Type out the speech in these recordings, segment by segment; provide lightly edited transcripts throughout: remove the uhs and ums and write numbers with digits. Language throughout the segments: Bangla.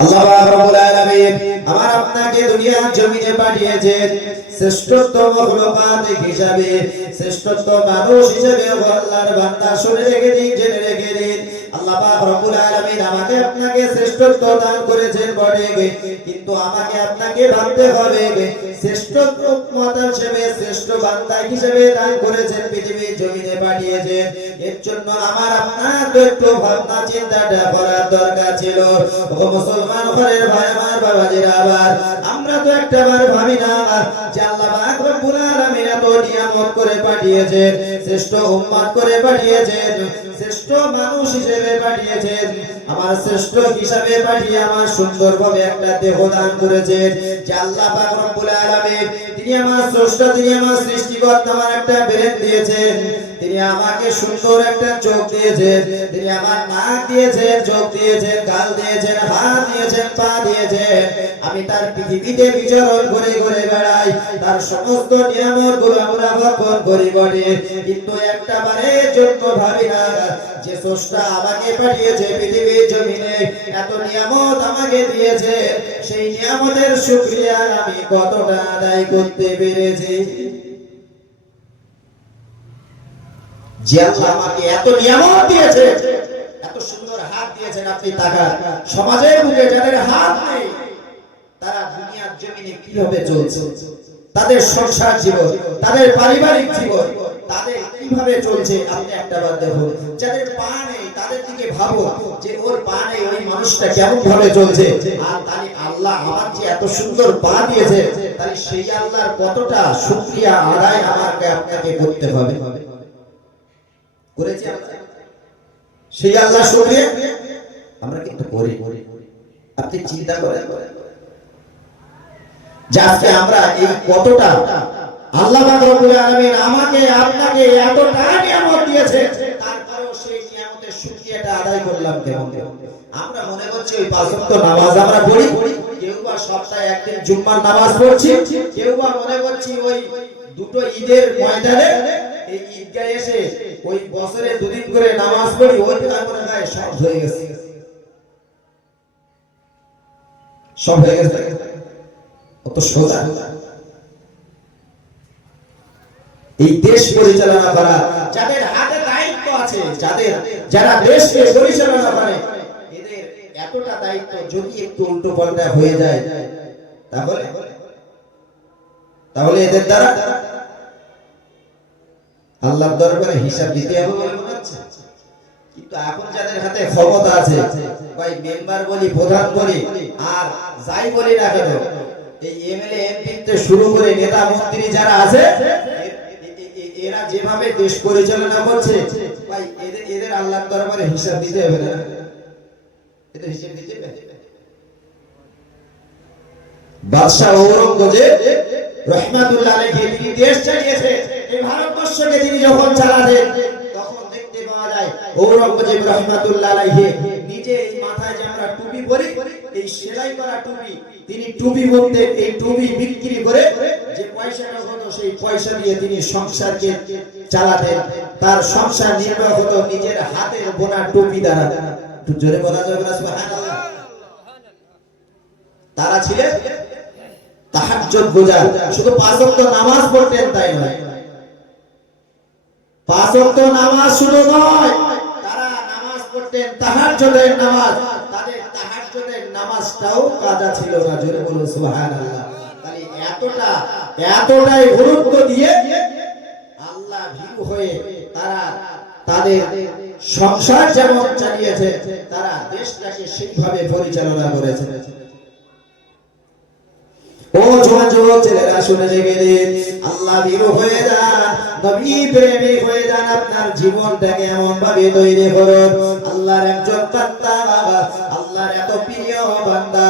আল্লাহ পাক রব্বুল আলামিন আমার আপনাকে দুনিয়ার জমিনে পাঠিয়েছেন শ্রেষ্ঠতম মখলুকাত হিসাবে, শ্রেষ্ঠতম মানুষ হিসাবে। আল্লাহর বান্দা শুনে রেখে দিন, জেনে রেখে দিন, আল্লাহ পাক রব্বুল আলামিন আমাকে আপনাকে শ্রেষ্ঠত্ব দান করেছেন বটে, কিন্তু আমাকে আপনাকে ভাবতে হবে শ্রেষ্ঠত্ব মাতা হিসেবে, শ্রেষ্ঠ বান্দা হিসেবে দান করেছেন, পৃথিবীর জমিনে পাঠিয়েছেন। এর জন্য আমার আপনার তো একটু ভাবনা চিন্তাটা করার দরকার ছিল। ও মুসলমান ঘরের ভাই আমার বাবাজিরা, আবার আমরা তো একটাবার ভাবি না যে আল্লাহ পাক রব্বুল আলামিন এত নিয়ামত করে পাঠিয়েছেন, শ্রেষ্ঠ উম্মত করে পাঠিয়েছেন, শ্রেষ্ঠ মানুষ হিসেবে পাঠিয়েছেন, আমার শ্রেষ্ঠ হিসাবে পাঠিয়ে আমার সুন্দরভাবে একটা দেহ দান করেছেন। যে আল্লাহ পাক রব্বুল আলামিন তিনি আমার স্রষ্টা, তিনি আমার সৃষ্টিকর্তা, আমার একটা ব্রেন দিয়েছেন, তিনি আমাকে সুন্দর একটা চোখ দিয়েছেন, তিনি আমার নাক দিয়েছেন, চোখ দিয়েছেন, গাল দিয়েছেন, হাত দিয়েছেন, পা দিয়েছেন। আমি তার পৃথিবীতে বিচরণ করে ঘুরে বেড়াই, তার সমস্ত নিয়ামত গুলো আমরা ভক্ষণ করি বটে, কিন্তু একটা বারের জন্য ভাবি না যে স্রষ্টা আমাকে পাঠিয়েছে পৃথিবীর জমিনে, এত নিয়ামত আমাকে দিয়েছে, সেই নিয়ামতের শুকরিয়া আমি কতটা আদায় করতে পেরেছি। যে আল্লাহ আমাকে এত নিয়ামত দিয়েছে, এত সুন্দর হাত দিয়েছেন, আপনি তাকান সমাজের বুকে যাদের হাত নেই তারা দুনিয়ার জমিনে কিভাবে চলছে, তাদের সংসার জীবন, তাদের পারিবারিক জীবন, তাদের কিভাবে চলছে আপনি একটাবার দেখুন। যাদের পা নেই তাদের দিকে ভাবো যে ওর পা নেই, ওই মানুষটা কেমন ভাবে চলছে। আর তাহলে আল্লাহ আমার যে এত সুন্দর পা দিয়েছে, তাহলে সেই আল্লাহর কতটা শুকরিয়া আদায় আমাকে আপনাকে করতে হবে। করেছি সেই আল্লাহ শুকরিয়া আমরা কিন্তু করি। আপনি চিন্তা করেন যে আজকে আমরা এই কতটা আল্লাহ পাক রব্বুল আলামিন আমাকে আপনাকে এতটা নিয়ামত দিয়েছে, তারপরেও সেই নিয়ামতের শুকরিয়াটা আদায় করলাম কেমন? আমরা মনে করছি ওই পাঁচ ওয়াক্ত নামাজ আমরা পড়ি, কেউ বা সপ্তাহে একদিন জুম্মার নামাজ পড়ছি, কেউ বা মনে করছি ওই দুটো ঈদের ময়দানে এই ঈদগাহে এসে ওই বছরে দুদিন করে নামাজ পড়ি, ওই তারপরে গায়ে সব হয়ে গেছে, সব হয়ে গেছে। কত সোজা এই দেশ পরিচালনা করা, যাদের হাতে দায়িত্ব আছে, যারা দেশকে পরিচালনা করে, এদের এতটা দায়িত্ব যদি একটু উল্টো পাল্টা হয়ে যায় তাহলে এদের দ্বারা আল্লাহর দরবারে হিসাব দিতে হবে বলে মনে হচ্ছে। কিন্তু এখন যাদের হাতে ক্ষমতা আছে, ভাই মেম্বার বলি, প্রধান বলি, আর যাই বলি না কেন, এই এমএলএ এমপি থেকে শুরু করে নেতা মন্ত্রী যারা আছে, এরা যেভাবে দেশ পরিচালনা করছে, ভাই এদের আল্লাহর দরবারে হিসাব দিতে হবে না? এদের হিসাব দিতে হবে। বাদশা ঔরঙ্গজেব রহমাতুল্লাহ আলাইহি তিনি দেশ চালিয়েছে, এই ভারতবর্ষকে তিনি যখন চালাতেন তখন দেখতে পাওয়া যায় ঔরঙ্গজেব রহমাতুল্লাহ আলাইহি নিজে এই মাথায় যে আমরা টুপি পরি, এই সেলাই করা টুপি, তিনি টুপি বলতে এই টুপি বিক্রি করে যে পয়সাটা হতো, সেই পয়সা দিয়ে তিনি সংসারকে চালাতেন, তার সংসার নির্বাহ হতো নিজের হাতের বোনা টুপি দ্বারা। একটু জোরে বলা যাবে না সুবহানাল্লাহ? তারা ছিলেন তাহাজ্জুদ গুজার, শুধু পাঁচ ওয়াক্ত নামাজ পড়তেন তাই নয়, পাঁচ ওয়াক্ত নামাজ শুধু নয়, তারা নামাজ পড়তেন তাহাজ্জুদের নামাজ, তাদের তাহাজ্জুদের নামাজটাও কাজা ছিল না। জোরে বলুন সুবহানাল্লাহ। তাহলে এতটাই গুরুত্ব দিয়ে আল্লাহ ভীরু হয়ে তারা তাদের সংসার যেমন চালিয়েছে, তারা দেশটাকে সেইভাবে পরিচালনা করেছে। ও যুবক ছেলেরা শুনে জেগে দিন, আল্লাহ ভীরু হয়ে যান, নবী প্রেমিক হয়ে যান, আপনার জীবনটাকে এমন ভাবে তৈরি করুন। আল্লাহর একজন বান্দা, আল্লাহর এত প্রিয় বান্দা,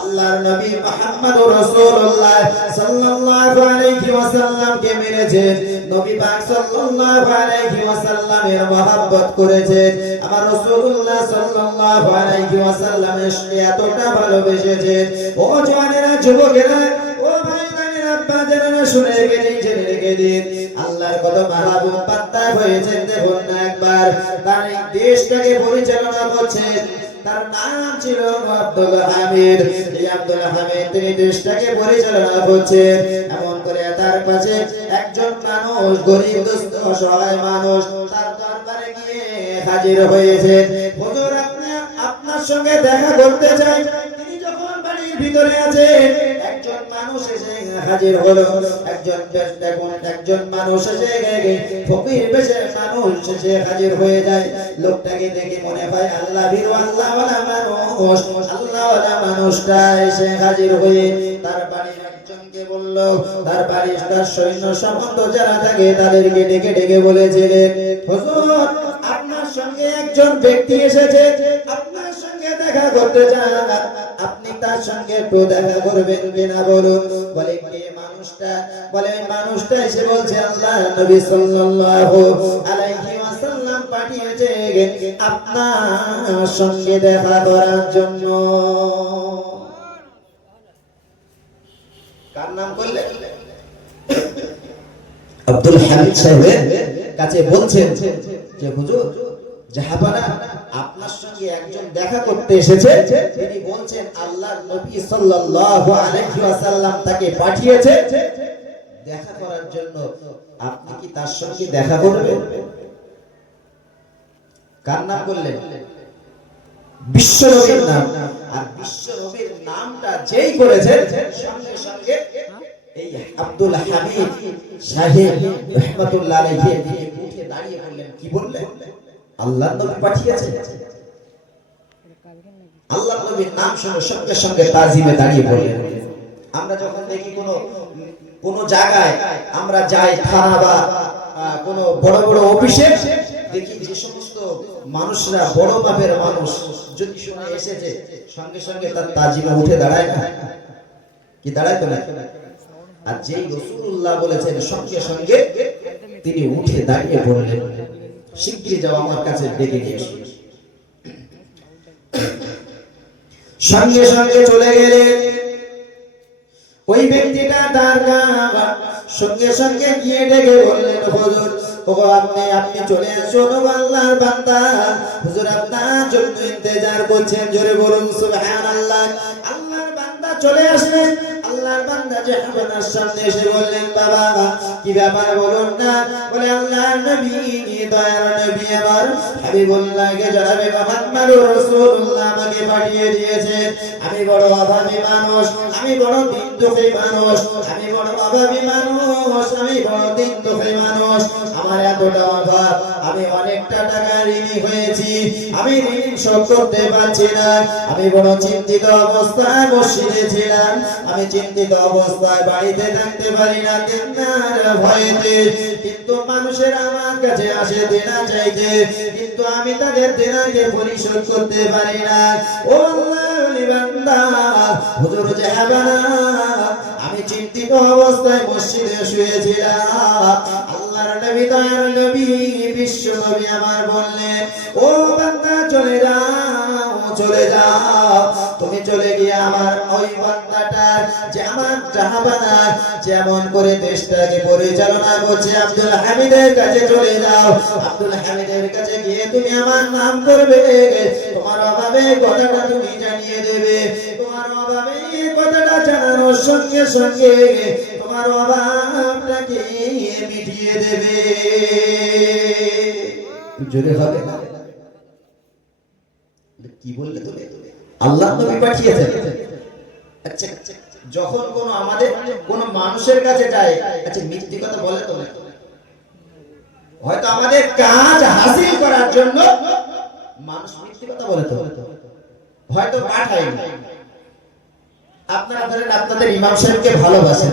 আল্লাহর নবী মুহাম্মদুর রাসূলুল্লাহ সাল্লাল্লাহু আলাইহি ওয়াসাল্লাম কে মেরেছেন, নবী পাক সাল্লাল্লাহু আলাইহি ওয়াসাল্লামের মহব্বত করেছেন, আমার রাসূলুল্লাহ সাল্লাল্লাহু আলাইহি ওয়াসাল্লামের সাথে এতটা ভালোবেসেছেন। ও জওয়ানেরা, যুবকেরা, ও ভাইজানেরা, আব্বাজানেরা শুনে গেলেন, জেনে রেখে দিন, আল্লাহর কত মাহবুব বান্দা হয়েছেন দেখুন না একবার। তার এই দেশটাকে পরিচালনা করছেন, তার নাম ছিল আব্দুল হামিদ। এই আব্দুল হামিদ তিনি দেশটাকে পরিচালনা করছেন। এমন করে তার কাছে একজন মানুষ, গরিব দুস্থ অসহায় মানুষ তার দরবারে গিয়ে হাজির হয়েছে। হুজুর, আপনার সঙ্গে দেখা করতে চাই। তিনি যখন বাড়ির ভিতরে আছেন, একজন মানুষ এসে হাজির হলো। একজন মানুষ এসে ফকির বেশের মানুষ এসে হাজির হয়ে যায়। লোকটাকে দেখে মনে হয় আল্লাহ ভীরু, আল্লাহওয়ালা মানুষ। আল্লাহওয়ালা মানুষটা এসে হাজির হয়ে তার বাড়ির একজনকে বলল, তার বাড়ির তার সৈন্য সম্বন্ধ যারা থাকে তাদেরকে ডেকে ডেকে বলেছিলেন, হুজুর, আপনার সঙ্গে একজন ব্যক্তি এসেছে, আপনার সঙ্গে দেখা করতে চান, আপনি তার সঙ্গে একটু দেখা করবেন কিনা বলুন। বলে কে মানুষটা? বলে মানুষটা এসে বলছে আল্লাহ নবী সাল্লাল্লাহু আলাইহি ওয়াসাল্লাম পাঠিয়েছে আপনার সঙ্গে দেখা করার জন্য। কার নাম করলে? আব্দুল হামিদ সাহেবের কাছে বলছেন যে হুজুর, জাহাবানা, আপনার সঙ্গে একজন দেখা করতে এসেছে। তিনি বলছেন আল্লাহর নবী সাল্লাল্লাহু আলাইহি ওয়াসাল্লাম তাকে পাঠিয়েছে দেখা করার জন্য। আপনি কি তার সঙ্গে দেখা করবেন? কার নাম করলেন? বিশ্বনবীর নাম। আর বিশ্বনবীর নামটা যেই করেছে, সঙ্গে সঙ্গে এই আব্দুল হামিদ সাহেব রাহমাতুল্লাহ আলাইহি উঠে দাঁড়িয়ে বললেন, কি বললেন? আল্লাহর নবী পাঠিয়েছে। আল্লাহর নবীর নাম শুনে সঙ্গে সঙ্গে তাজিমে দাঁড়িয়ে পড়লেন। আমরা যখন দেখি কোন জায়গায় আমরা যাই, থানা বা কোন বড় বড় অফিসে, দেখি যে সমস্ত মানুষরা বড় মাপের মানুষ যদি শুনে এসেছে, সঙ্গে সঙ্গে তার তাজিমে উঠে দাঁড়ায় না? কি দাঁড়ায় তো না? আর যেই রাসূলুল্লাহ বলেছেন, সঙ্গে সঙ্গে তিনি উঠে দাঁড়িয়ে পড়লেন, শিগগিরই যাও আমার কাছে ডেকে নিয়ে এসো। সঙ্গে সঙ্গে চলে গেলেন। ওই ব্যক্তিটা তার সঙ্গে সঙ্গে গিয়ে ডেকে বললেন, হুজুর, আপনি চলে আসুন, আল্লাহর বান্দা হুজুর আপনার জন্য ইন্তজার করছেন। জোরে বলুন সুবহানাল্লাহ। আল্লাহর বান্দা চলে আসলেন। আল্লাহর বান্দা জাহাবানার সামনে এসে বললেন, বাবা কি ব্যাপার বলুন না। বলে আল্লাহর নবী, দয়ার নবী আমার হাবিবুল্লাহকে জনাবে মুহাম্মদুর রাসূলুল্লাহ আমাকে পাঠিয়ে দিয়েছে। আমি বড় অভাবী মানুষ, আমি বড় দিন দুঃখী মানুষ, আমি বড় অভাবী মানুষ, আমি বড় দিন দুঃখী মানুষ। আমার এতটা অভাব, আমি অনেকটা টাকা ঋণী হয়েছি, আমি ঋণ শোধ করতে পারছি না। আমি বড় চিন্তিত অবস্থায় মসজিদে ছিলাম, আমি চিন্তিত অবস্থায় বাড়িতে থাকতে পারি না দেনার ভয়েতে। কিন্তু মানুষের আমার কাছে আসে দেনা চাইতে, কিন্তু আমি তাদের দেনাকে পরিশোধ করতে পারি না। ও আল্লাহর বান্দা হুজুর জাহাবানা, আমি চিন্তিত অবস্থায় মসজিদে শুয়েছিলাম। আল্লাহর নবী, দয়ার নবী, বিশ্ব নবী আমার বললেন, ও বান্দা চলে যাও, চলে যাও। তুমি চলে গিয়ে আমার ওই বান্দাটার, যে আমার জাহাবানা যেমন করে দেশটাকে পরিচালনা করছে, আব্দুল হামিদের কাছে চলে যাও। আব্দুল হামিদের কাছে গিয়ে তুমি আমার নাম করবে, তোমার অভাবে কথাটা তুমি জানিয়ে দেবে। তোমার অভাবে কথাটা জানানোর সঙ্গে সঙ্গে তোমার অভাবটাকে মিটিয়ে দেবে। জোরে হবে না? কি বললে তুমি? আল্লাহ নবী পাঠিয়েছেন। আচ্ছা, যখন আমাদের কোন মানুষের কাছে যায়, আচ্ছা মিথ্যে কথা বলে তো? হয়তো আমাদের কাজ হাসিল করার জন্য মানুষ মিথ্যে কথা বলে তো, হয়তো পাঠায়। আপনারা ধরেন আপনাদের ইমাম সাহেবকে ভালোবাসেন,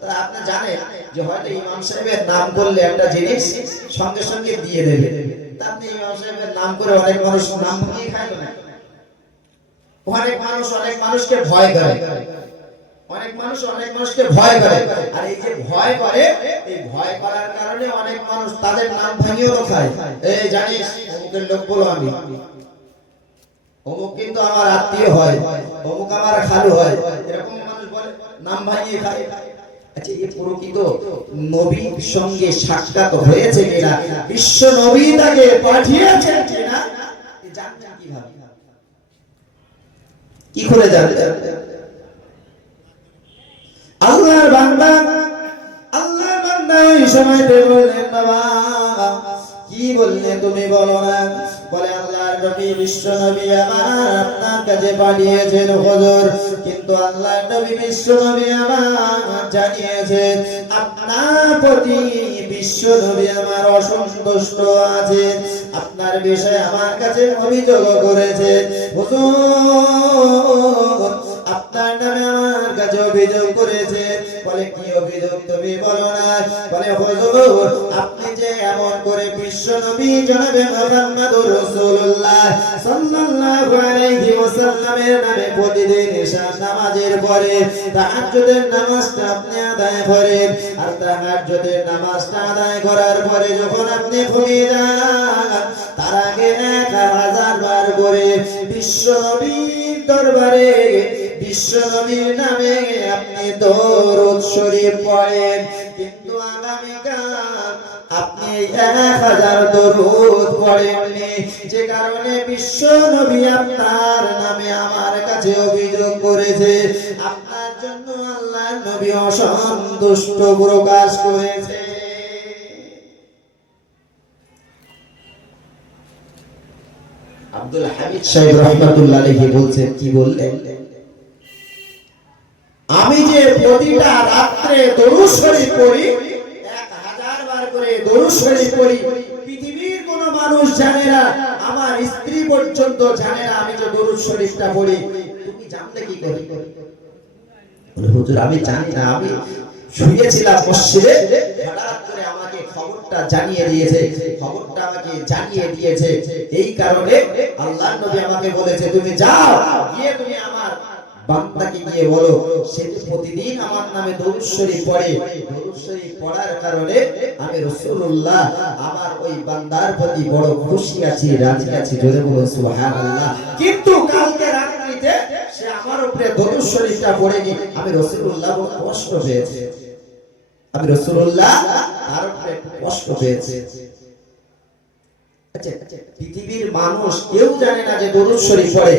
তা আপনি জানেন যে হয়তো ইমাম সাহেবের নাম করলে একটা জিনিস সঙ্গে সঙ্গে দিয়ে দেবে। তা আপনি ইমাম সাহেবের নাম করে অনেক মানুষ নাম ভাঙিয়ে খায় না? অনেক মানুষ অনেক মানুষকে ভয় করে, অনেক মানুষ অনেক মানুষকে ভয় করে। আর এই যে ভয় করে, এই ভয় করার কারণে অনেক মানুষ তাদের নাম ভাঙিয়েও খায়। এই জানিস অমুকের লোক বলো, আমি অমুক কিন্তু আমার আত্মীয় হয়, অমুক আমার খালু হয়, এরকম মানুষ বলে, নাম ভাঙিয়ে খায়। আচ্ছা, এই প্রকৃত নবীর সঙ্গে সাক্ষাৎ হয়েছে কিনা, বিশ্ব নবী তাকে পাঠিয়েছেন কিনা, জানবেন কিভাবে? কি করে জানলেন? আল্লাহর বান্দা ওই সময়তে বললেন, বাবা কি বললে তুমি বলো না। বলে আল্লাহর নবী বিশ্ব নবী আমার আপনার কাছে পাঠিয়েছেন হুজুর, কিন্তু আল্লাহর নবী বিশ্ব নবী আমার জানিয়েছেন আপনার প্রতি বিশ্ব নবী আমার অসন্তুষ্ট আছে, আপনার বিষয়ে আমার কাছে অভিযোগ করেছে। হুজুর আপনার নামে আমার কাছে অভিযোগ করেছে। বলে কি অভিযোগ তুমি বলো না। বলে হুজুর আপনি যে এমন করে বিশ্ব নবী জনাবে মুহাম্মদুর রাসূলুল্লাহ সাল্লাল্লাহু আলাইহি ওয়াসাল্লামের নামে প্রতিদিন ঈশা নামাজের পরে তাহাজ্জুদের নামাজটা আপনি আদায় করেন, আর তাহাজ্জুদের নামাজটা আদায় করার পরে যখন আপনি ঘুমিয়ে যান তার আগে 1000 বার করে বিশ্ব নবীর দরবারে বিশ্ব নবীর নামে আপনি দরুদ শরীফ পড়েন। কিন্তু আগামীকাল আপনি 1000 দরুদ পড়েননি, যে কারণে বিশ্ব নবী আপনার নামে আমার কাছে অভিযোগ করেছে। আপনার জন্য আল্লাহর নবী অসন্তুষ্ট প্রকাশ করেছে। আব্দুল হামিদ সাহেব রাহমাতুল্লাহ আলাইহি বলছেন, কি বললেন? আমি যে প্রতিটা রাতে দরুদ শরীফ পড়ি, 1000 বার করে দরুদ শরীফ পড়ি, পৃথিবীর কোনো মানুষ জানে না, আমার স্ত্রী পর্যন্ত জানে না আমি যে দরুদ শরীফটা পড়ি। তুমি জানলে কি করে? হুজুর আমি জানি না, আমি শুয়েছিলাম মসজিদে, হঠাৎ করে আমাকে খবরটা জানিয়ে দিয়েছে। এই কারণে আল্লাহর নবী আমাকে বলেছে তুমি যাও, গিয়ে তুমি আমার বান্দাকে গিয়ে বলো সে প্রতিদিন আমার নামে দরুদ শরীফ পড়ে। দরুদ শরীফ পড়ার কারণে আমি রাসূলুল্লাহ আমার ওই বান্দার প্রতি বড় খুশি আছি, রাজি আছি। জোরে বলুন সুবহানাল্লাহ। কিন্তু কালকে রাত্রিতে সে আমার উপরে দরুদ শরীফটা পড়েনি, আমি রাসূলুল্লাহ বড় কষ্ট পেয়েছি, আমি রাসূলুল্লাহ তার উপরে কষ্ট পেয়েছি। আচ্ছা পৃথিবীর মানুষ কেউ জানে না যে দরুদ শরীফ পড়ে,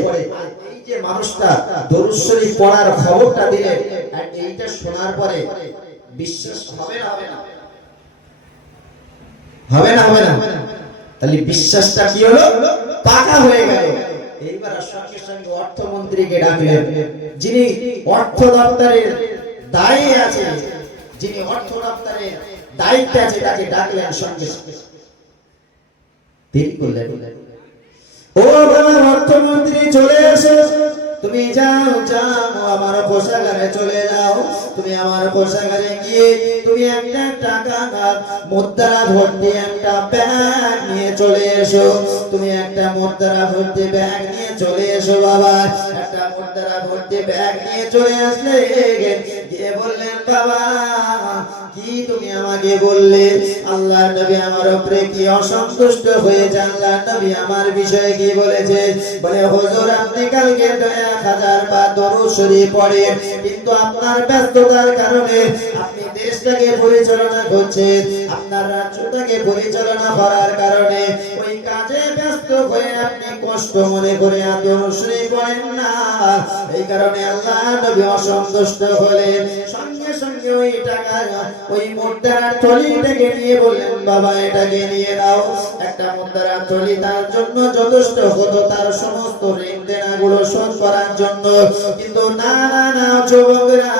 এই যে মানুষটা দরুদ শরীফ পড়ার খবরটা দিলেন, আর এইটা শোনার পরে বিশ্বাস হবে না? হবে না? তাহলে বিশ্বাসটা কি হলো? পাকা হয়ে গেল। এইবার সঙ্গে সঙ্গে অর্থমন্ত্রীকে ডাকলেন, যিনি অর্থ দপ্তরের দায়ী আছে, যিনি অর্থ দপ্তরের দায়িত্বে আছে, তাকে ডাকলেন। সঙ্গে সঙ্গে দেরি করলেন, ও বাবা অর্থমন্ত্রী চলে এসো, তুমি যাও আমার কোষাগারে চলে যাও। তুমি আমার কোষাগারে গিয়ে তুমি একটা টাকা মুদ্রা ভর্তি একটা ব্যাগ নিয়ে চলে এসো। তুমি একটা মুদ্রা ভর্তি ব্যাগ নিয়ে চলে এসো বাবা। একটা মুদ্রা ভর্তি ব্যাগ নিয়ে চলে আসলে গিয়ে বললেন, বাবা কি তুমি আমাকে বললে আল্লাহর নবী আমার উপরে কি অসন্তুষ্ট হয়েছে, আল্লাহর নবী আমার বিষয়ে কি বলেছে? বলে হুজুর আপনি কালকে 1000 বার দরুদ শরীফ পড়েন, কিন্তু আপনার ব্যস্ততার কারণে আপনি দেশটাকে পরিচালনা করছেন, আপনার রাজ্যটাকে পরিচালনা করার কারণে ওই কাজে ব্যস্ত হয়ে আপনি কষ্ট মনে করে দরুদ শরীফ পড়েন না। এই কারণে আল্লাহর নবী অসন্তুষ্ট হলেন। সঙ্গে সঙ্গে ওই টাকা ওই মুদ্রার থলিটাকে নিয়ে বললেন, বাবা এটাকে নিয়ে নাও। একটা মুদ্রার থলি তার জন্য যথেষ্ট হতো তার সমস্ত ঋণ দেনাগুলো শোধ করার জন্য। কিন্তু না যুবকরা,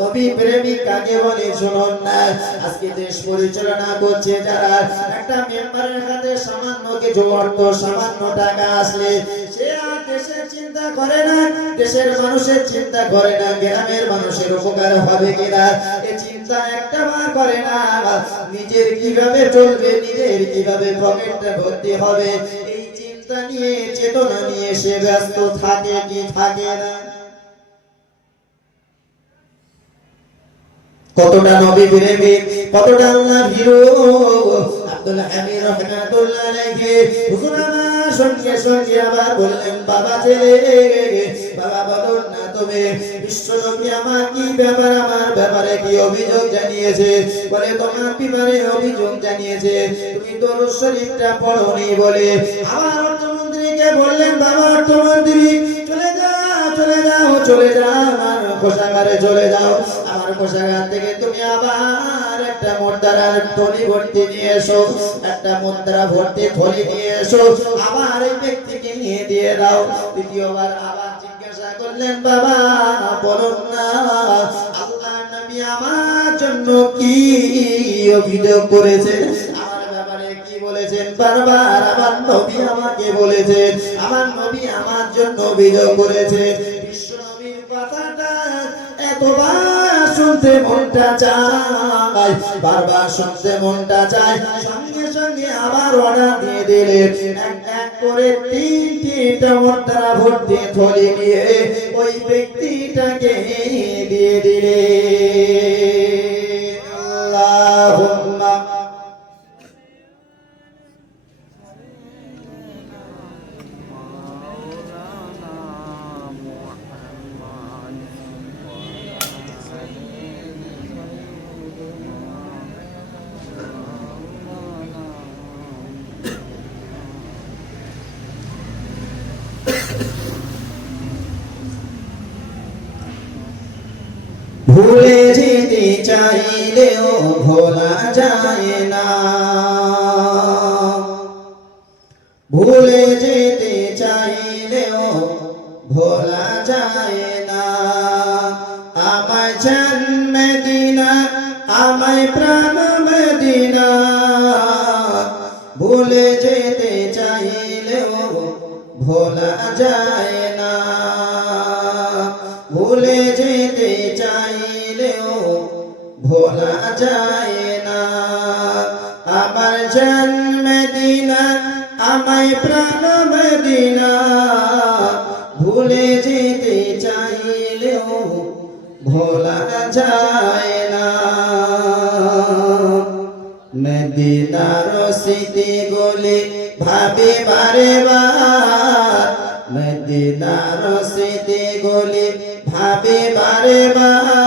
নবী প্রেমিক কাকে বলে শুনুন না। আজকে দেশ পরিচালনা করছে যারা, একটা মেম্বারের হাতে সামান্য কিছু অর্থ, সামান্য টাকা আসলে সে আর দেশের চিন্তা করে না, দেশের মানুষের চিন্তা করে না, গ্রামের মানুষের উপকার হবে কিনা এই চিন্তা একটা বার করে না। নিজের কিভাবে চলবে, নিজের কিভাবে পকেটটা ভর্তি হবে, এই চিন্তা নিয়ে, চেতনা নিয়ে সে ব্যস্ত থাকে কি থাকে না? কতটা নবী প্রেমিক, কতটা আল্লাহ ভীরু। আব্দুল হামিদ রাহমাতুল্লাহ আলাইহি হুজুর আমার সঙ্গে সঙ্গে আবার বললেন, বাবা ছেলে, বাবা বলুন না তুমি বিশ্ব নবী আমার কি ব্যাপার, আমার ব্যাপারে কি অভিযোগ জানিয়েছে? বলে তোমার ব্যাপারে অভিযোগ জানিয়েছে তুমি দরুদ শরীফটা পড়োনি বলে। আমার অর্থমন্ত্রীকে বললেন, বাবা অর্থমন্ত্রী চলে যাও, চলে যাও আমার কোষাগারে চলে যাও, আমার কোষাগার থেকে তুমি আবার একটা মুদ্রার থলি ভর্তি নিয়ে এসো, একটা মুদ্রা ভর্তি থলি নিয়ে এসো, আবার এই ব্যক্তিকে নিয়ে দিয়ে দাও। দ্বিতীয়বার আবার জিজ্ঞাসা করলেন, বাবা বলুন না আল্লাহ নবী আমার জন্য কি অভিযোগ করেছেন, আমার ব্যাপারে কি বলেছেন? বারবার আমার নবী আমাকে বলেছেন, আমার নবী আমার জন্য অভিযোগ করেছেন। বিশ্ব নবীর কথাটা এতবার শুনতে মনটা চায়, বারবার শুনতে মনটা চায়, সঙ্গে সঙ্গে আবার অর্ডার দিয়ে দিলেন, এক এক করে তিনটা মুদ্রা ভর্তি থলি নিয়ে ওই ব্যক্তিটাকে দিয়ে দিলেন। আল্লাহুম্মা ভুলে যেতে চাইলেও ভোলা যায় না, ভুলে যেতে চাইলেও ভোলা যায় না, আমায় জান মদিনা আমায় প্রাণ মদিনা, ভুলে যেতে চাইলেও ভোলা যায় না, ভুলে যেতে চাইলেও ভোলা যায় না, আমার জান মদিনা আমায় প্রাণ মদিনা, ভুলে যেতে চাইলেও ভোলা যায় না। মদিনার স্মৃতিগুলি ভাবি বারে বার, মদিনার স্মৃতিগুলি ভাবি বারে বার,